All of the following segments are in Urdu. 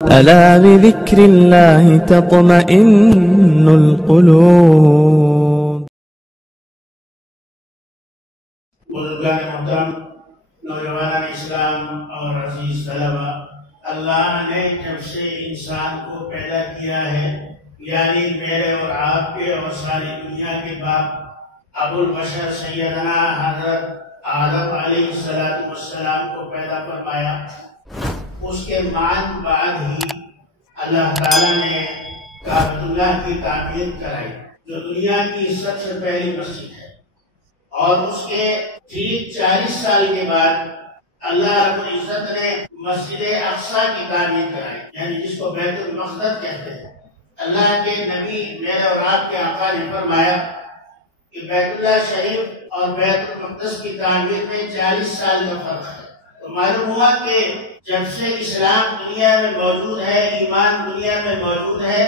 ألا بذكر الله تطمئن القلوب. بزرگان محترم، نوجوانان اسلام اور عزیز طلبہ، اللہ نے جب سے انسان کو پیدا کیا ہے، یعنی میرے اور آپ کے اور ساری دنیا کے باپ ابو البشر سیدنا حضرت آدم علیہ السلام کو پیدا فرمایا، اس کے بعد ہی اللہ تعالیٰ نے کعبۃ اللہ کی تعمیر کرائی، جو دنیا کی سب سے پہلی مسجد ہے، اور اس کے ٹھیک 40 سال کے بعد اللہ رب العزت نے مسجد اقصی کی تعمیر کرائی، یعنی جس کو بیت المقدس کہتے ہیں۔ اللہ کے نبی میرے اور آپ کے آقا نے فرمایا کہ بیت اللہ شریف اور بیت المقدس کی تعمیر میں 40 سال کا فرق ہے۔ تو معلوم ہوا کہ جب سے اسلام دنیا میں موجود ہے، ایمان دنیا میں موجود ہے،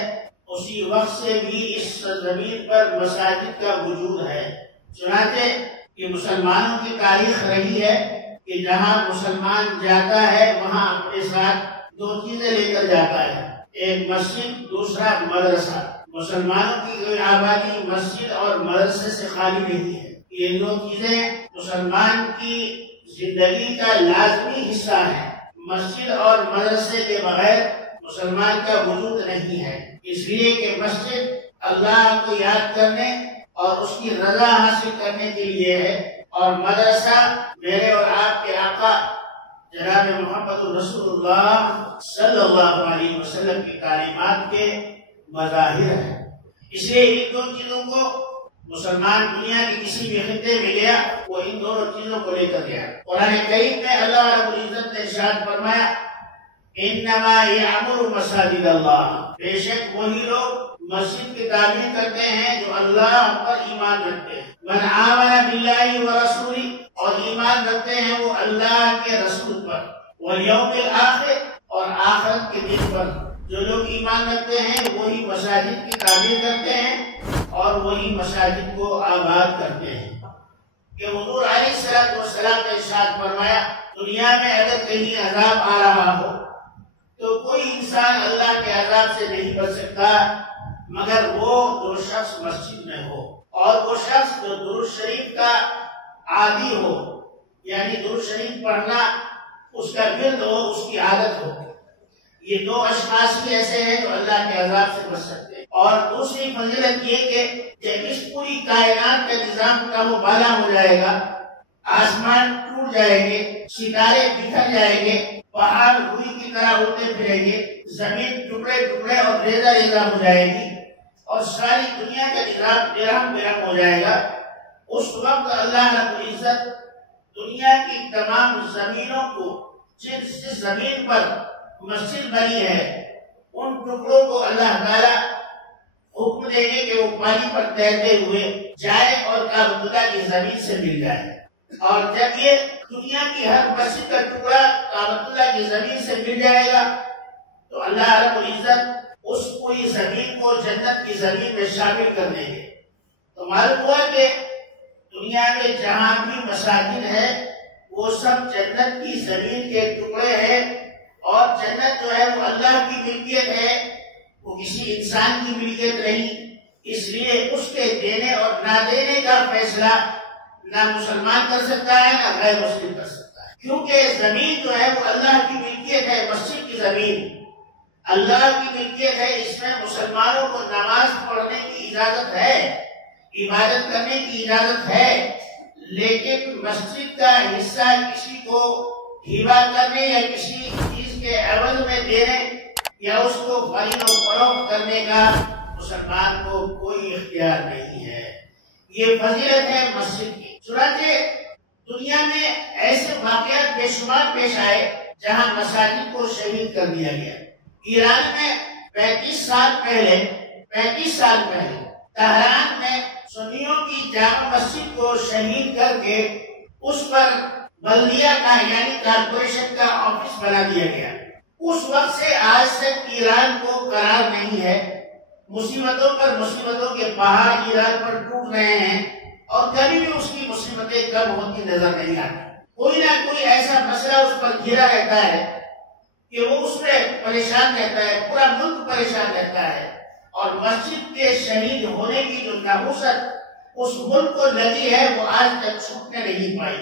اسی وقت سے بھی اس زمین پر مساجد کا وجود ہے۔ چنانچہ یہ مسلمانوں کی تاریخ رہی ہے کہ جہاں مسلمان جاتا ہے وہاں اپنے ساتھ 2 چیزیں لے کر جاتا ہے، ایک مسجد، دوسرا مدرسہ۔ مسلمانوں کی کوئی آبادی مسجد اور مدرسے سے خالی نہیں ہے۔ یہ 2 چیزیں مسلمان کی زندگی کا لازمی حصہ ہے۔ مسجد اور مدرسے کے بغیر مسلمان کا وجود نہیں ہے، اس لیے کہ مسجد اللہ کو یاد کرنے اور اس کی رضا حاصل کرنے کے لیے ہے، اور مدرسہ میرے اور آپ کے آقا جناب محمد رسول اللہ صلی اللہ علیہ وسلم کی تعلیمات کے مظاہر ہے۔ اس لیے ان 2 چیزوں کو مسلمان دنیا کے کسی بھی خطے میں گیا، وہ ان دونوں چیزوں کو لے کر گیا۔ قرآن کریم میں اللہ رب العزت نے ارشاد فرمایا، انما یعمر مساجد اللہ، بے شک وہی لوگ مسجد کی تعمیر کرتے ہیں جو اللہ پر ایمان رکھتے ہیں، من آمن باللہ ورسولہ، اور ایمان رکھتے ہیں وہ اللہ کے رسول پر، والیوم الآخر، اور آخرت کے دن پر۔ جو لوگ ایمان رکھتے ہیں وہی مساجد کی تعمیر کرتے ہیں اور وہی مساجد کو آباد کرتے ہیں۔ کہ حضور علیہ السلام نے ارشاد فرمایا، دنیا میں اگر کہیں عذاب آ رہا ہو تو کوئی انسان اللہ کے عذاب سے نہیں بچ سکتا مگر وہ جو شخص مسجد میں ہو، اور وہ شخص جو درود شریف کا عادی ہو، یعنی درود شریف پڑھنا اس کا ورد ہو، اس کی عادت ہو۔ یہ 2 اشخاص ہی ایسے ہیں جو اللہ کے عذاب سے بچ سکتے ہیں۔ اور دوسری فضیلت یہ کہ جب اس پوری کائنات کا نظام کم و بالا ہو جائے گا، آسمان ٹوٹ جائیں گے، ستارے بکھر جائیں گے، پہاڑ روئی کی طرح اڑتے پھریں گے، زمین ٹکڑے ٹکڑے اور ریزہ ریزہ ہو جائے گی، اور ساری دنیا کا نظام درہم برہم ہو جائے گا، اس وقت اللہ رب العزت دنیا کی تمام زمینوں کو، جس زمین پر مسجد بنی ہے، ان ٹکڑوں کو اللہ تعالیٰ حکم دیں گے کہ وہ پانی پر تیرتے ہوئے جائے اور کعبۃ اللہ کی زمین سے مل جائے۔ اور جب یہ دنیا کی ہر مسجد کا ٹکڑا کعبۃ اللہ کی زمین سے مل جائے گا تو اللہ رب العزت اس پوری زمین کو جنت کی زمین میں شامل کر دیں گے۔ تو معلوم ہوا کہ دنیا میں جہاں بھی مساجد ہے وہ سب جنت کی زمین کے ٹکڑے ہیں، اور جنت جو ہے وہ اللہ کی ملکیت ہے، وہ کسی انسان کی ملکیت نہیں۔ اس لیے اس کے دینے اور نہ دینے کا فیصلہ نہ مسلمان کر سکتا ہے نہ غیر مسلم کر سکتا ہے، کیونکہ زمین جو ہے وہ اللہ کی ملکیت ہے۔ مسجد کی زمین اللہ کی ملکیت ہے، اس میں مسلمانوں کو نماز پڑھنے کی اجازت ہے، عبادت کرنے کی اجازت ہے، لیکن مسجد کا حصہ کسی کو ہبہ کرنے یا کسی چیز کے عوض میں دینے یا اس کو خرید و فروخت کرنے کا مسلمان کو کوئی اختیار نہیں ہے۔ یہ فضیلت ہے مسجد کی۔ چنانچہ دنیا میں ایسے واقعات بے شمار پیش آئے جہاں مساجد کو شہید کر دیا گیا۔ ایران میں 35 سال پہلے تہران میں سنیوں کی جامع مسجد کو شہید کر کے اس پر بلدیہ کا یعنی کارپوریشن کا آفس بنا دیا گیا۔ اس وقت سے آج تک ایران کو قرار نہیں ہے، مصیبتوں پر مصیبتوں کے پہاڑ ایران پر ٹوٹ رہے ہیں، اور کبھی بھی اس کی مصیبتیں کم ہوتی نظر نہیں آتی۔ کوئی نہ کوئی ایسا مسئلہ اس پر گھرا رہتا ہے کہ وہ اس میں پریشان رہتا ہے، پورا ملک پریشان رہتا ہے، اور مسجد کے شہید ہونے کی جو نحوست اس ملک کو لگی ہے وہ آج تک چھوٹنے نہیں پائی،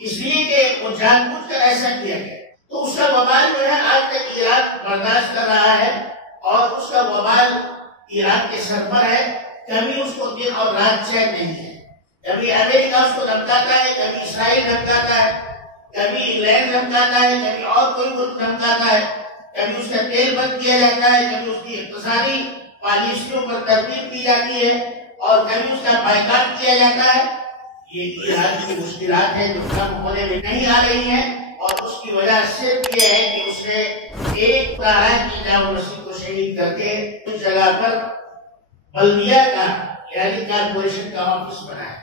اس لیے کہ وہ جان بوجھ کر ایسا کیا گیا۔ تو اس کا وبال جو ہے آج تک عراق برداشت کر رہا ہے، اور اس کا وبال عراق کے سر پر ہے، کبھی اس کو دن اور رات چین نہیں ہے۔ کبھی امریکہ اس کو دھمکاتا ہے، کبھی اسرائیل دھمکاتا ہے، کبھی انگلینڈ دھمکاتا ہے، کبھی اور کوئی ملک دھمکاتا ہے، کبھی اس کا تیل بند کیا جاتا ہے، کبھی اس کی اقتصادی پالیسیوں پر ترتیب کی جاتی ہے، اور کبھی اس کا بائیکاٹ کیا جاتا ہے۔ یہ عراق کی مشکلات ہیں جو کم ہونے میں نہیں آ رہی ہیں، اور اس کی وجہ صرف یہ ہے کہ اس نے ایک طرح کی جامع مسجد کو شہید کر کے اس جگہ پر بلدیہ کا یعنی کارپوریشن کا آفس بنایا۔